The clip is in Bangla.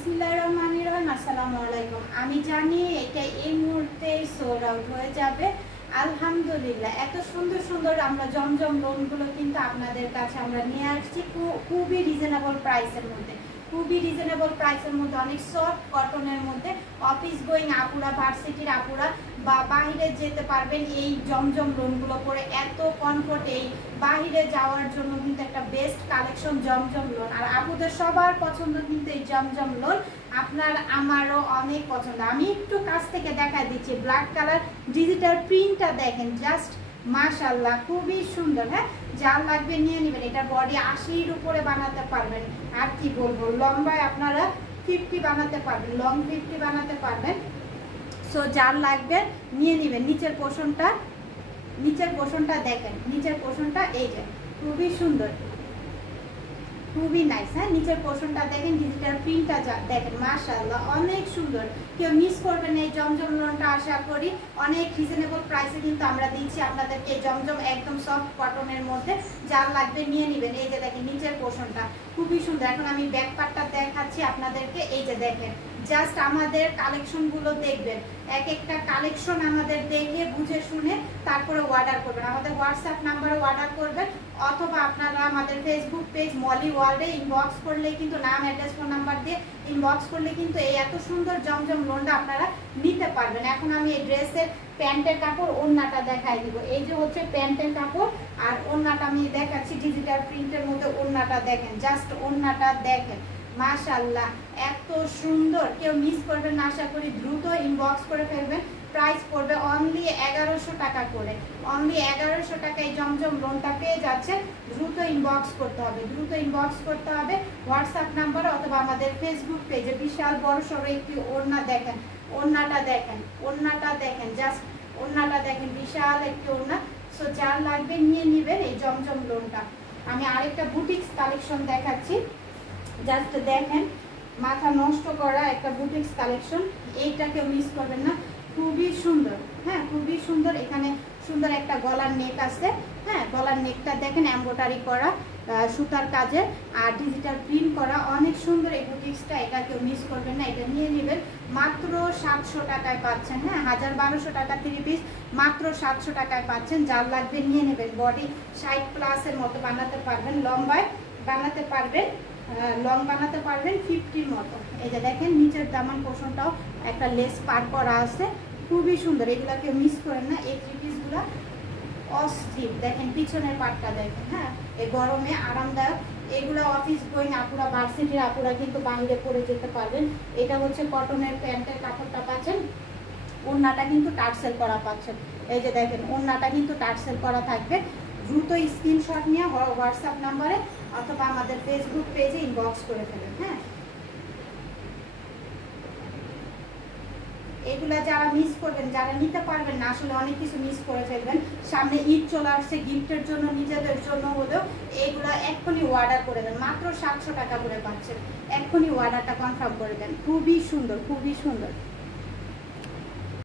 বিসমিল্লাহির রহমানির রহিম। আসসালামু আলাইকুম। আমি জানি এটা এই মুহূর্তে সোল্ড আউট হয়ে যাবে। আলহামদুলিল্লাহ, এত সুন্দর সুন্দর আমরা জমজম লোনগুলো কিন্তু আপনাদের কাছে আমরা নিয়ে আসছি খুবই রিজনেবল প্রাইসের মধ্যে। অনেক সফট কটনের মধ্যে অফিস গোয়িং আপুরা, ভার্সিটির আপুরা বা বাহিরে যেতে পারবেন এই জমজম লোনগুলো পরে। এত কমফোর্ট, এই বাহিরে যাওয়ার জন্য কিন্তু একটা বেস্ট কালেকশন জমজম লোন। আর আপুদের সবার পছন্দ কিন্তু এই জমজম লোন, আপনার আমারও অনেক পছন্দ। আমি একটু কাছ থেকে দেখা দিচ্ছি, ব্ল্যাক কালার ডিজিটাল প্রিন্টটা দেখেন, জাস্ট মাশাআল্লাহ খুবই সুন্দর। হ্যাঁ, যা লাগবে নিয়ে নেবেন। এটা বডি 80-র উপরে বানাতে পারবেন। আর কি বলবো, লম্বায় আপনারা 50 বানাতে পারবেন, লং 50 বানাতে পারবেন। সো যার লাগবে নিয়ে নেবেন। নিচের পোর্শনটা দেখেন, নিচের পোর্শনটা এই যে খুবই সুন্দর, খুবই নাইস। হ্যাঁ, নিচের পোর্শনটা দেখেন, ডিজিটাল প্রিন্টটা দেখেন, মাশাআল্লাহ অনেক সুন্দর। কেউ মিস করবেন এই জমজম লোনটা। আশা করি অনেক রিজনেবল প্রাইসে কিন্তু আমরা দিচ্ছি আপনাদেরকে জমজম, একদম সফট কটনের মধ্যে। যার লাগবে নিয়ে নেবেন। এই যে দেখেন নিচের পোর্শনটা খুবই সুন্দর। এখন আমি ব্যাক পার্টটা দেখাচ্ছি আপনাদেরকে। এই যে দেখেন, জাস্ট আমাদের কালেকশনগুলো দেখবেন, এক একটা কালেকশন আমাদের দেখে বুঝে শুনে তারপরে অর্ডার করবেন। আমাদের হোয়াটসঅ্যাপ নাম্বারে অর্ডার করবেন, অথবা আপনারা আমাদের ফেসবুক পেজ মলি ওয়ার্ল্ডে ইনবক্স করলে কিন্তু, নাম অ্যাড্রেস ফোন নাম্বার দিয়ে ইনবক্স করলে কিন্তু এই এত সুন্দর জমজম লোনটা আপনারা নিতে পারবেন। এখন আমি এই ড্রেসের প্যান্টের কাপড়, ওড়নাটা দেখাই দিব। এই যে হচ্ছে প্যান্টের কাপড়, আর ওড়নাটা আমি দেখাচ্ছি ডিজিটাল প্রিন্টের মধ্যে। ওড়নাটা দেখেন, জাস্ট ওড়নাটা দেখেন, মাশাআল্লাহ এত সুন্দর। কেউ মিস করবেন না, আশা করি দ্রুত ইনবক্স করে ফেলবেন। প্রাইস পড়বে অনলি 1100 টাকা করে। অনলি 1100 টাকায় জমজম লোনটা পেয়ে যাচ্ছে। দ্রুত ইনবক্স করতে হবে হোয়াটসঅ্যাপ নাম্বারে, অথবা আমাদের ফেসবুক পেজে। বিশাল বড় সড়ো একটি ওড়না দেখেন, ওড়নাটা দেখেন, জাস্ট ওড়নাটা দেখেন, বিশাল একটি ওড়না। সো যার লাগবে নিয়ে নেবেন এই জমজম লোনটা। আমি আরেকটা বুটিক্স কালেকশন দেখাচ্ছি, জাস্ট দেখেন, মাথা নষ্ট করা একটা বুটিক্স কালেকশন। এইটা কেউ মিস করবেন না, খুবই সুন্দর। হ্যাঁ, খুবই সুন্দর। এখানে সুন্দর একটা গলার নেক আছে। হ্যাঁ, গলার নেকটা দেখেন এমব্রয়ডারি করা সুতার কাজে, আর ডিজিটাল প্রিন্ট করা, অনেক সুন্দর এই বুটিক্সটা। এটা কেউ মিস করবেন না, এটা নিয়ে নেবেন। মাত্র 700 টাকায় পাচ্ছেন। হ্যাঁ, 1200 টাকা 3 পিস, মাত্র 700 টাকায় পাচ্ছেন। যার লাগবে নিয়ে নেবেন। বডি 60+ মতো বানাতে পারবেন, লম্বায় বানাতে পারবেন, লং বানাতে পারবেন 50-র মতো। এই যে দেখেন নিচের দামান পোর্শনটাও একটা লেস পার করা আছে, খুবই সুন্দর। এগুলা কেউ মিস করেন না, এই 3 পিসগুলা অস্থির। দেখেন পিছনের পাটটা দেখেন। হ্যাঁ, এই গরমে আরামদায়ক। এগুলা অফিস গোয়িং আপুরা, ভার্সিটির আপুরা কিন্তু বাইরে পরে যেতে পারবেন। এটা হচ্ছে কটনের প্যান্টের কাপড়টা পাচ্ছেন। ওড়নাটা কিন্তু টার্সেল করা পাচ্ছেন। এই যে দেখেন ওড়নাটা কিন্তু টার্সেল করা থাকবে। দ্রুত স্ক্রিনশট নিয়ে হোয়াটসঅ্যাপ নাম্বারে অথবা আমাদের ফেসবুক পেজে ইনবক্স করে ফেলেন। হ্যাঁ, এগুলা যারা মিস করবেন, যারা নিতে পারবেন না, আসলে অনেক কিছু মিস করে ফেলবেন। সামনে ঈদ চলে আসছে, গিফটের জন্য, নিজেদের জন্য হলেও এইগুলা এক্ষুনি অর্ডার করে দেন। মাত্র 700 টাকা করে পাচ্ছেন। এক্ষুনি অর্ডারটা কনফার্ম করে দেন। খুবই সুন্দর, খুবই সুন্দর।